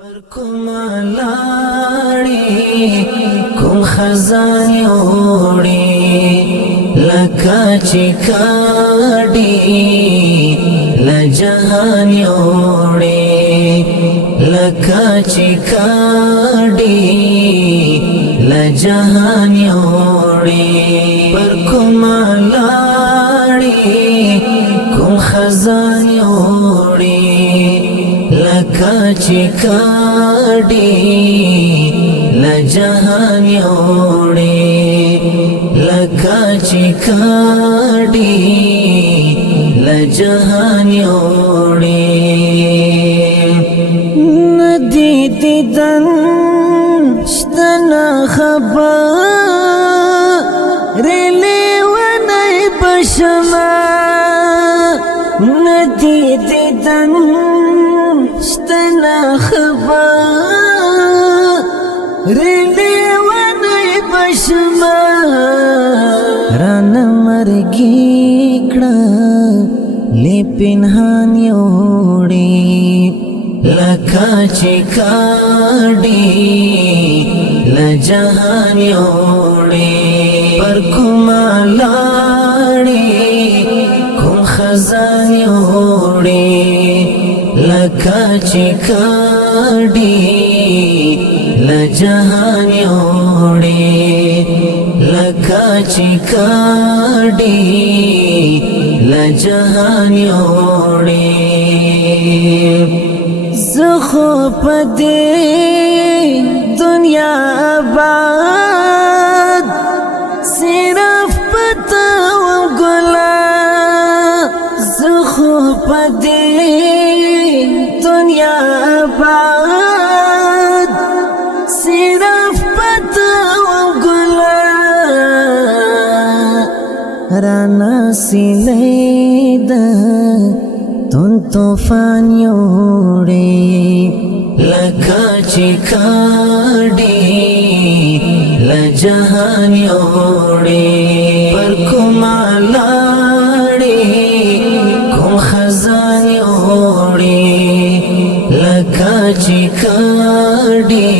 پر کوم لاړې کوم خزانه وړې لکه چې کاډي لجهان وړې لکه چې کاډي لجهان وړې پر کوم لاړې کوم خزانه وړې لکه چې کاډي لجهان وړې لکه چې کاډي لجهان وړې ندی دیدن شتنا خبر لیونی بشما ندی دیدن شتنا خبر لیونی بشما رانا مرگی کڑا لی پنہان یوڑی لکا چی کاڑی لجہان یوڑی پر کما لاڑی کم خزان یوڑی لکا چې کاډي لجهان وړې لکه چې کاډي لجهان وړې زه خو په دې دنیا آباد صرف پته وم ګله زه خو په دې دنیا آباد صرف پته وم ګله رانا سیلی ده تون طوفان یوړې لکه چې کاډي لجهان یوړې پر کوم لاړې کوم خزان یوړې لکه چې کاډي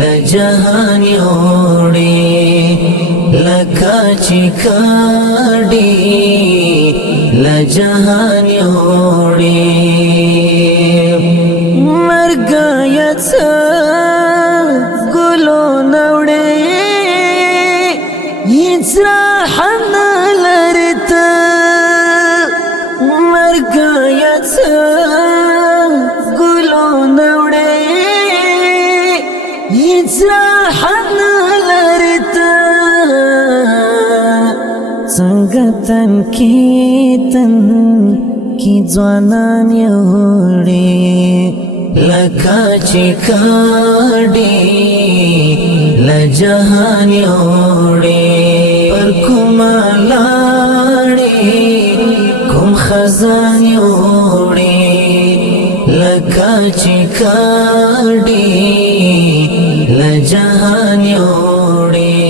لجهان یوړې لکه چې کاډي لجهان یوړې مرګ یڅ ګلو نوړې هیڅ راحن لرته مرګ یڅ ګلو نوړې هیڅ راحن لرته څنګه تن کی ځوانان یوړې لکه چې کاډي لجهان یوړې پر کوم لاړې کوم خزان یوړې لکه چې کاډي لجهان یوړې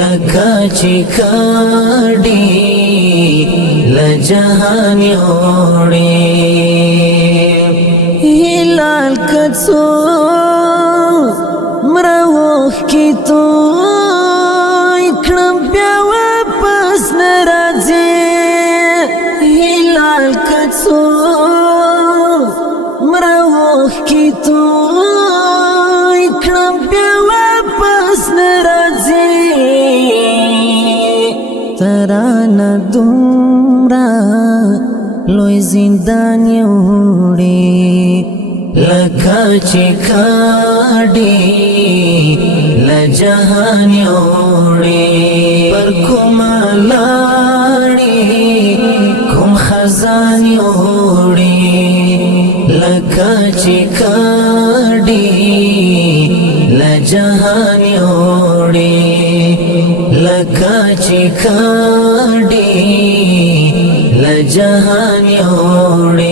لکه چې کاډي لجهان یوړې هلال کڅو مروخ کی تو کړم بیا واپس ناراضي هلال کڅو مروخ کی تو کړم بیا واپس ناراضي ترانا دومرا لوی زندان یوړې لکه چې کاډي لجهان یوړې پر کوم لاړې کوم خزان یوړې لکه چې کاډي لجهان یوړې لکه چې کاډي لجهان یوړې